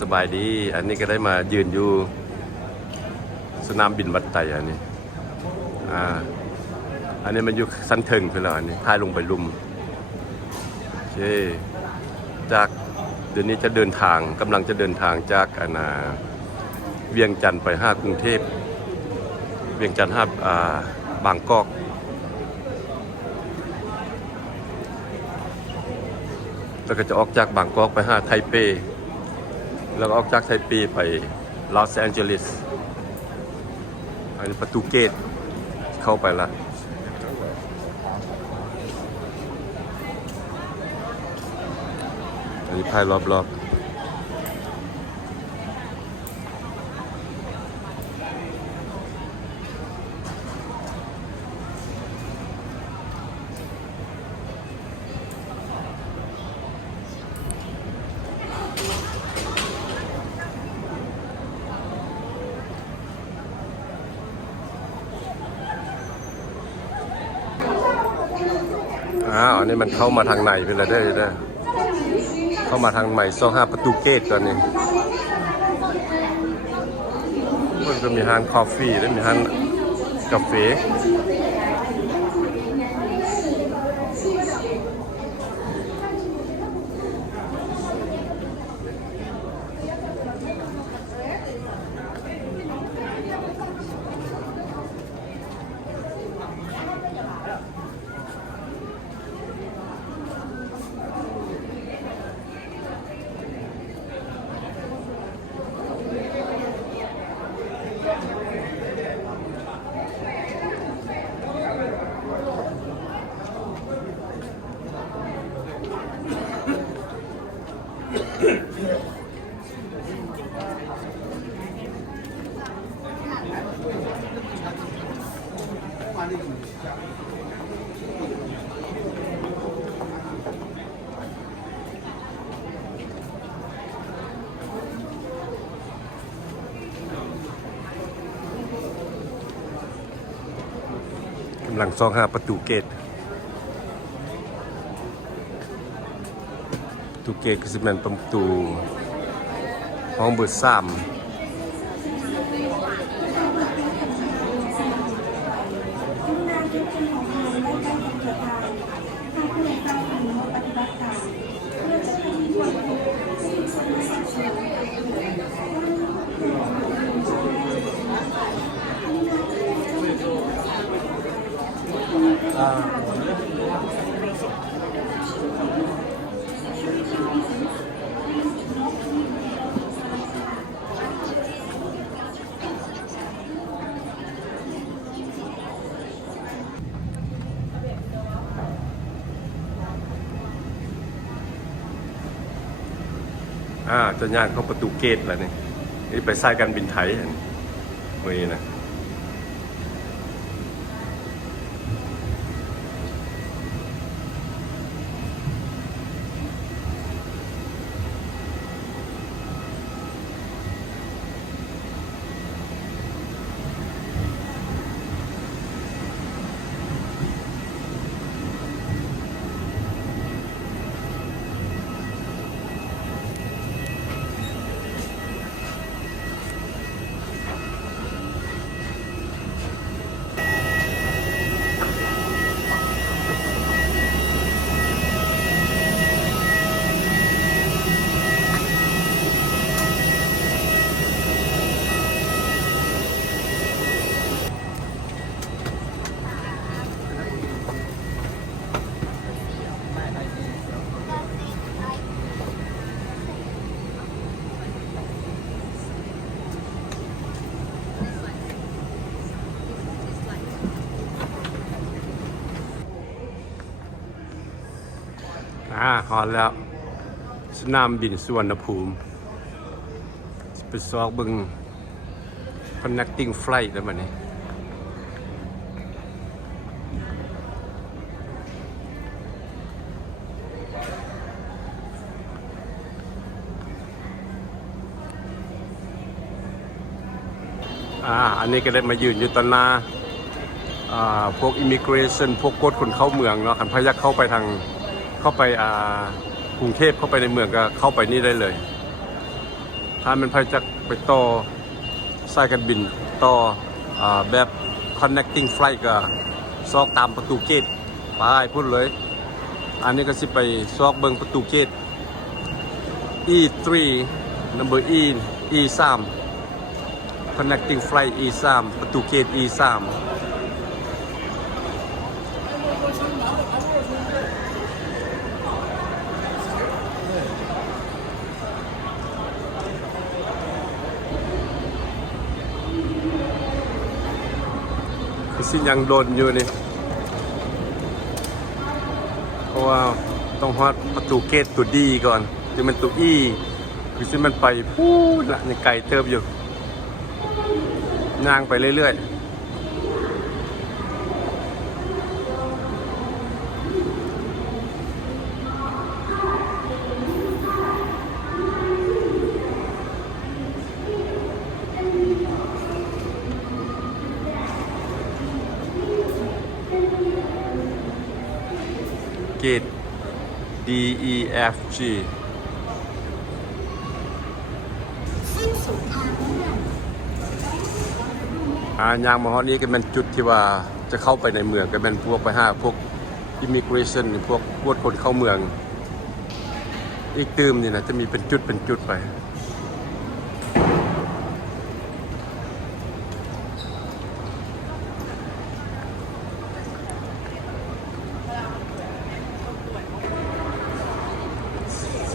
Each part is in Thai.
สบายดีอันนี้ก็ได้มายืนอยู่สนามบินวัดไต่อันนี้อันนี้มันอยู่สันเทิงไปแล้วอันนี้ท้ายลงไปลุ่มโอเคจากเดี๋ยวนี้จะเดินทางกำลังจะเดินทางจากเวียงจันทร์ไปกรุงเทพเวียงจันทร์บางกอกแล้วก็จะออกจากบางกอกไปไทเปแล้วก็ออกจากไทเปไปลอสแอนเจลิสอันนี้ประตูเกตเข้าไปละอันนี้ภายรอบอันนี้มันเข้ามาทางในไปเลยได้เข้ามาทางใหม่25ประตูเกตตอนนี้มันก็มีร้านกาแฟและมีร้านกาแฟกำลัง25ประตูเกตก็สิเป็นประตูห้องเบอร์3จะย่างเข้าประตูเกตแล้วนี่ไปสายการบินไทยเมื่อนี้นะฮอดแล้วสนามบินสุวรรณภูมิไปซอกบึง connecting flight แล้วมันนี่อันนี้ก็ได้มายืนอยู่ตอนหน้าพวก immigration พวกกฎคนเข้าเมืองเนาะคันพยักเข้าไปกรุงเทพเข้าไปในเมืองก็เข้าไปนี่ได้เลย ถ้ามันไปจากไปต่อสายการบินต่อแบบ connecting flight ก็ซอกตามประตูเกตไปพูดเลยอันนี้ก็สิไปซอกเบิงประตูเกต E3 number E3 connecting flight E3 ประตูเกต E3สิยังโดนอยู่นี่เพราะว่าต้องฮอดประตูเกตตัวดีก่อนที่มันตัวอีคือสิมันไปพูดละในไกลเติบอยู่ย่างไปเรื่อยๆเกต D E F G ยางมาฮอดนี้ก็เป็นจุดที่ว่าจะเข้าไปในเมืองก็เป็นพวกไปหาพวก immigration พวกตรวจคนเข้าเมืองอีกตืมนี่นะจะมีเป็นจุดไป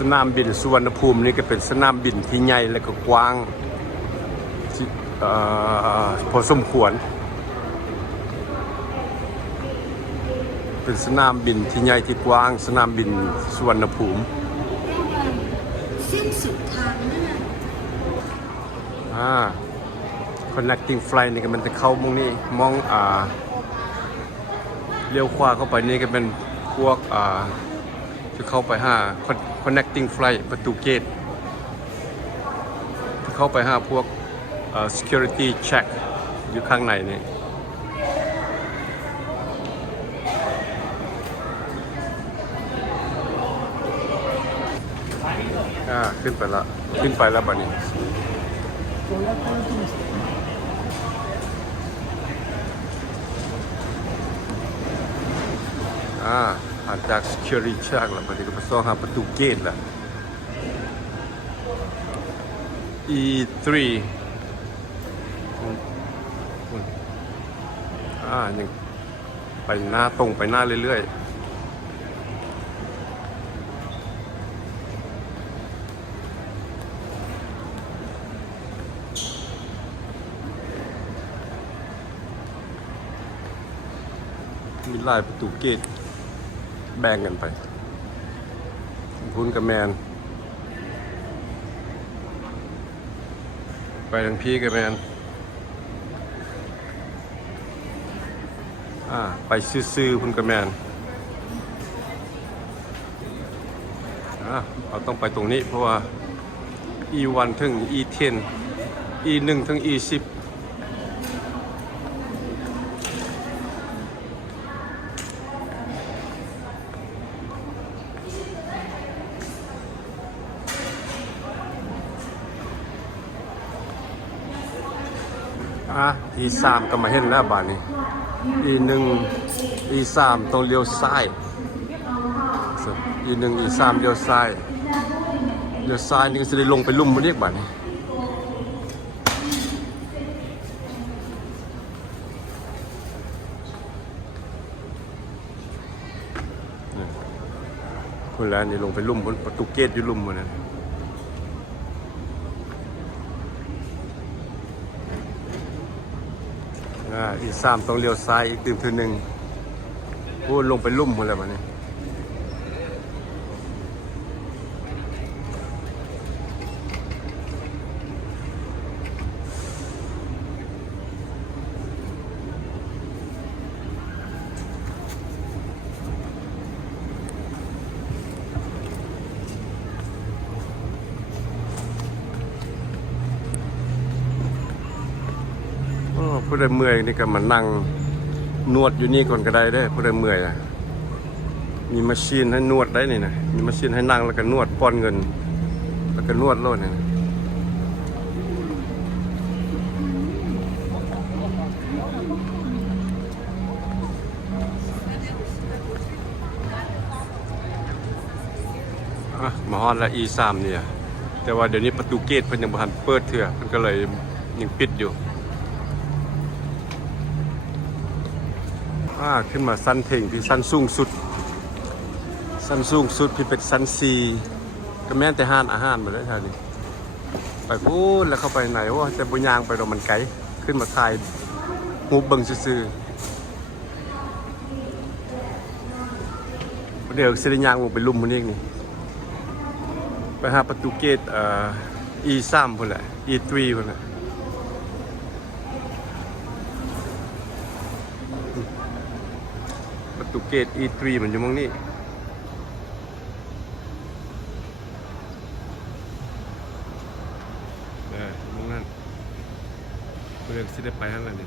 สนามบินสุวรรณภูมินี่ก็เป็นสนามบินที่ใหญ่และก็กว้างพอสมควรเป็นสนามบินที่ใหญ่ที่กว้างสนามบินสุวรรณภูมิสิ้นสุดทางเลื่อน connecting flight นี่ก็มันจะเข้ามองนี่มองเลี้ยวขวาเข้าไปนี่ก็เป็นพวกจะเข้าไปหา connecting flight ประตูเกตเข้าไปหาพวกsecurity check อยู่ข้างในนี่ขึ้นไปแล้วบัดนี้ผ่านจาก security check แล้วบัดนี้ก็ไปซ่อหาประตูเกตแล้ว E3 ยังไปหน้าตรงไปหน้าเรื่อยๆมีลายประตูเกตแบ่งกันไปคุณกับแมนไปทางพี่กับแมนไปซื้อๆคุณกระแมนเราต้องไปตรงนี้เพราะว่า E1 ถึง E10 E1 ถึง E10 E3 ก็มาเห็นแล้วบ้านนี้E1 E3 ต้องเลี้ยวซ้าย E1 E3 เลี้ยวซ้ายนี่ก็จะได้ลงไปลุ่มมาเรียกบ้านนี้คุณแล้วนี่ลงไปลุ่มบนประตูเกตอยู่ลุ่มมันนะE3ต้องเลี้ยวซ้ายอีกทีหนึ่งพูดลงไปลุ่มหมดแล้วมันนี่ผู้ใดเมื่อยนี่ก็มานั่งนวดอยู่นี่ก่อนก็ได้เด้อผู้ใดเมื่อยมีมาชีนให้นวดได้นี่นะมีมาชีนให้นั่งแล้วก็นวดป้อนเงินแล้วก็นวดโลดนี่ มาฮอดละ E3 เนี่ยแต่ว่าเดี๋ยวนี้ประตูเกตเพิ่นยังบ่ทันเปิดเทื่อเพิ่นก็เลยยังปิดอยู่ขึ้นมาสั้นเท่งที่สั้นสูงสุดที่เป็นสั้น4ก็แม่นแต่ห้านอาหารมาเลยท่านี้ไปพูดแล้วเข้าไปไหนว่าแต่บ่ย่างไปดอกมันไกลขึ้นมาถ่ายรูปเบิ่งซื่อๆเดี๋ยวสิได้ย่างลงไปลุ่มมื้อนี้นี่ไปหาประตูเกตE3 พุ่นแหละ E3 พุ่นแหละประตูเกต E3 มันอยู่มองนี่มองนั่นเรื่องสิได้ไปทางนั้นนี่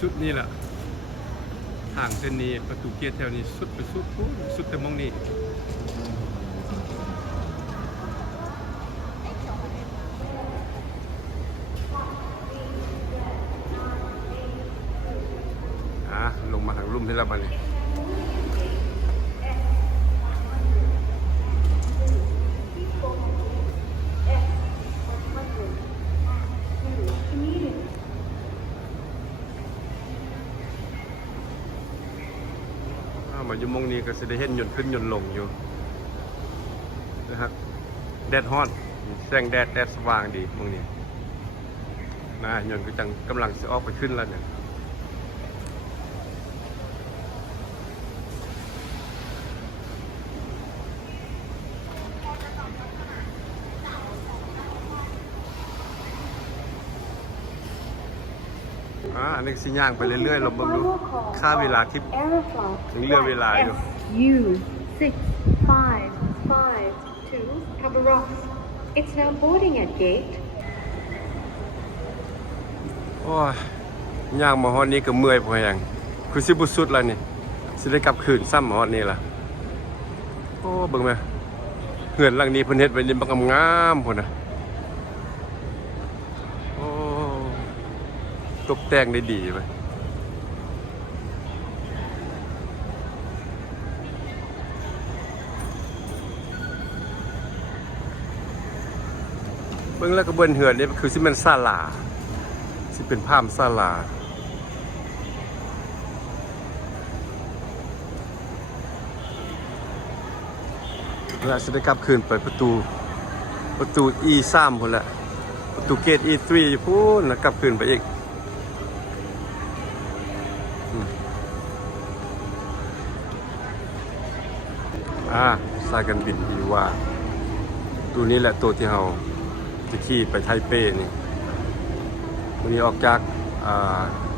สุดนี่แหละทางเส้นนี้ประตูเกตแถวนี้สุดไปสุดพูดสุดแต่มองนี่ลงมาทางลุ่มที่เรามาเนี่ยมาอยู่มองนี้ก็จะได้เห็นยนต์ขึ้นยนต์ลงอยู่นะครับแดดฮอตแสงแดดสว่างดีมองนี้นะยนต์ก็จังกำลังจะออกไปขึ้นแล้วเนี่ยอันนี้สิย่างไปเรื่อยๆเราบังดูค่าเวลาที่ถึงเรือเวลาอยู่ U6552 Cabaros. It's now boarding at gate. โอ้ยย่างมาฮอดนี้ก็เมื่อยพออย่างคือสิบุสุดแล้วนี่สิได้กลับคืนซ้ำมาฮอดนี้ล่ะโอ้เบิ่งไหมเหือนหลังนี้เพิ่นเฮ็ดไว้นี่บักงามพุ่นน่ะตกแต่งได้ดีไปเบิ่งแล้วก็เบิ่นเหือนนี่คือสิเป็นศาลาสิเป็นภาพศาลาแล้วสิได้กลับคืนไปประตู E3 พุ่นแหละประตูเกต E3 อยู่พุ่นแล้วกลับคืนไปอีกสายการบินอีว่าตัวนี้แหละตัวที่เราจะขี่ไปไทเปนี่วันนี้ออกจาก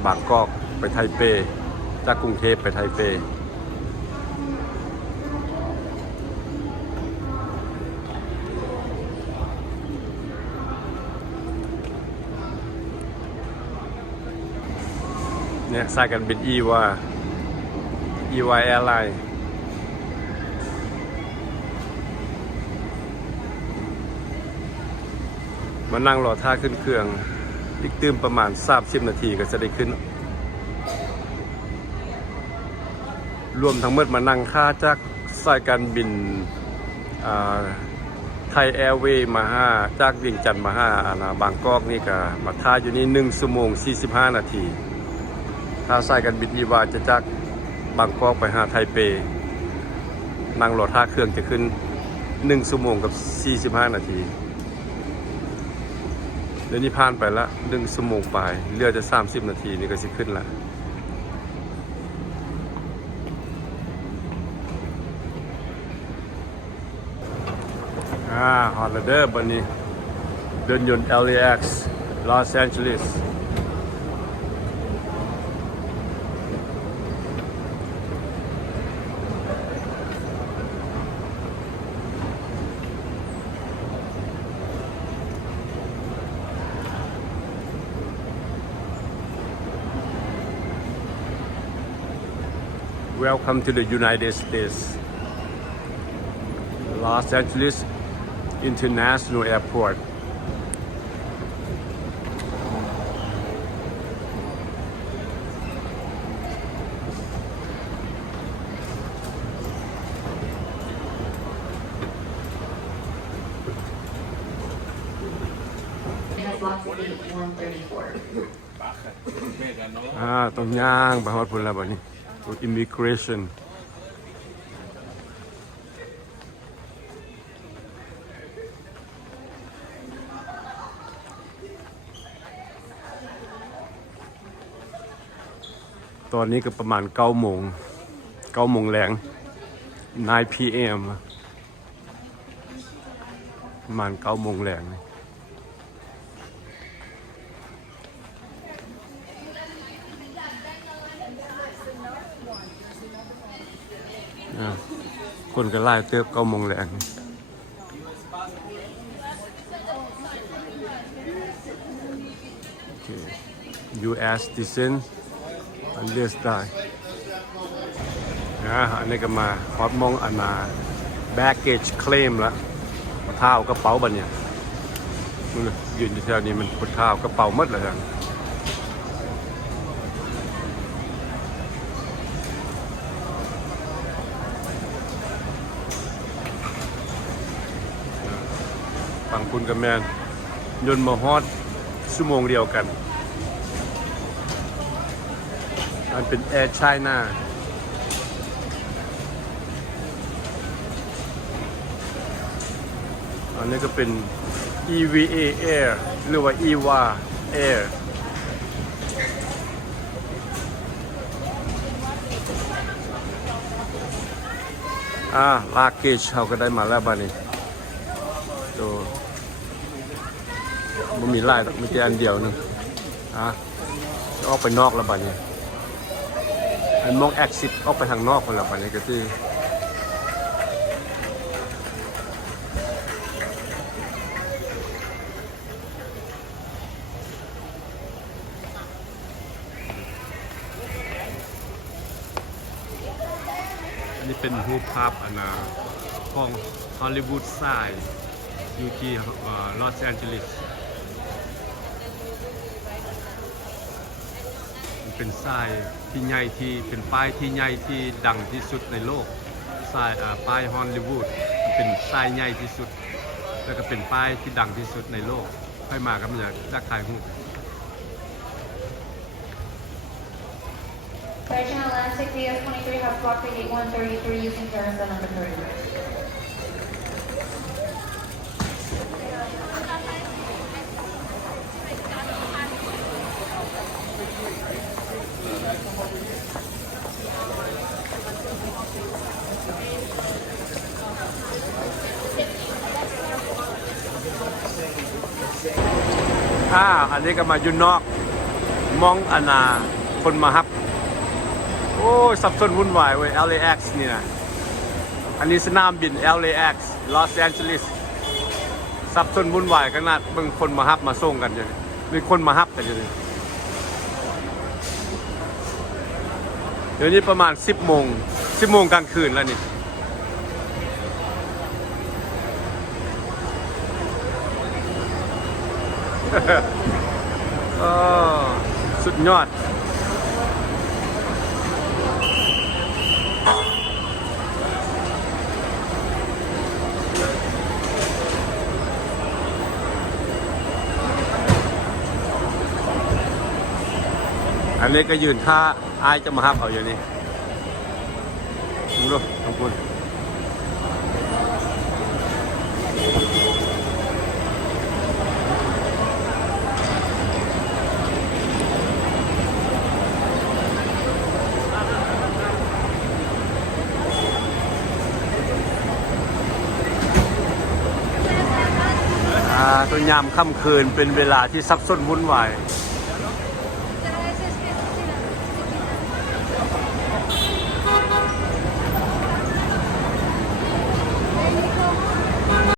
บางกอกไปไทเปจากกรุงเทพไปไทเปเนี่ยสายการบินอีว่าแอร์ไลน์มานั่งรอท่าขึ้นเครื่องอีกตื่มประมาณ30 นาทีก็จะได้ขึ้นรวมทั้งหมดมานั่งค่าจากสายการบินไทยแอร์เวย์มาจากเวียงจันทร์มาบางกอกนี่ก็มาท่าอยู่นี่1 ชั่วโมง 45 นาทีถ้าสายการบินอีวาจะจากบางกอกไปไทเปนั่งรอท่าเครื่องจะขึ้น1 ชั่วโมงกับ 45 นาทีเดี๋ยวนี้ผ่านไปละ1 ชั่วโมงไปเรือจะ30 นาทีนี่ก็สิขึ้นละฮอลเดอร์บันนี้เดินยนต์ LAX Los Angeles Welcome to the United States, Los Angeles International Airport. block ticket 134. ต้องย่างไปฮอดพุ่นแล้วบัดนี้ตัว immigration ตอนนี้ก็ประมาณ9 โมงแรง9 p.m. ประมาณ9 โมงแรงคนก็ไล่เติบ9 โมงแรงโอเค U.S. citizen unless die อันนี้ก็มาฮอตมองอันนา baggage claim แล้วเท้ากระเป๋าบันเนี่ยนู่นยืนอยู่แถวนี้มันปวดเท้ากระเป๋าหมดเลยครับฝั่งคุณกับแมนยนต์มาฮอตชั่วโมงเดียวกันมันเป็นแอร์ไชน่าอันนี้ก็เป็น EVA Air หรือว่า EVA Air ลากเกจเขาก็ได้มาแล้วบ้านี้ตัวมันมีไล่มีแต่อันเดียวนึงจะออกไปนอกแล้วบ้านี้อันมอง exit ออกไปทางนอกคนละบ้านี้ก็คือนี่เป็นรูปภาพห้องฮอลลีวูดไซด์อยู่ที่ลอสแอนเจลิสเป็นไซด์ที่ใหญ่ที่เป็นป้ายที่ใหญ่ที่ดังที่สุดในโลกไซด์ป้ายฮอลลีวูดเป็นไซด์ใหญ่ที่สุดแล้วก็เป็นป้ายที่ดังที่สุดในโลกให้มาก็มันจะขายหู Virgin Atlantic DS-23 has block ticket 133 using terminal number 33. อันนี้ก็มาอยู่นอกมองคนมาฮับโอ้สับสนวุ่นวายเว้ย LAX นี่นะอันนี้สนามบิน LAX Los Angeles สับสนวุ่นวายขนาดบางคนมาฮับมาส่งกันอยู่นี่มีคนมาฮับกันอยู่นี่เดี๋ยวนี้ประมาณ10 โมงกลางคืนแล้วนี่สุดยอดอันนี้ก็ยืนท่าอายจะมาฮับเอาอย่างนี้ดูขอบคุณตัวยามค่ำคืนเป็นเวลาที่ซับซ้อนวุ่นวาย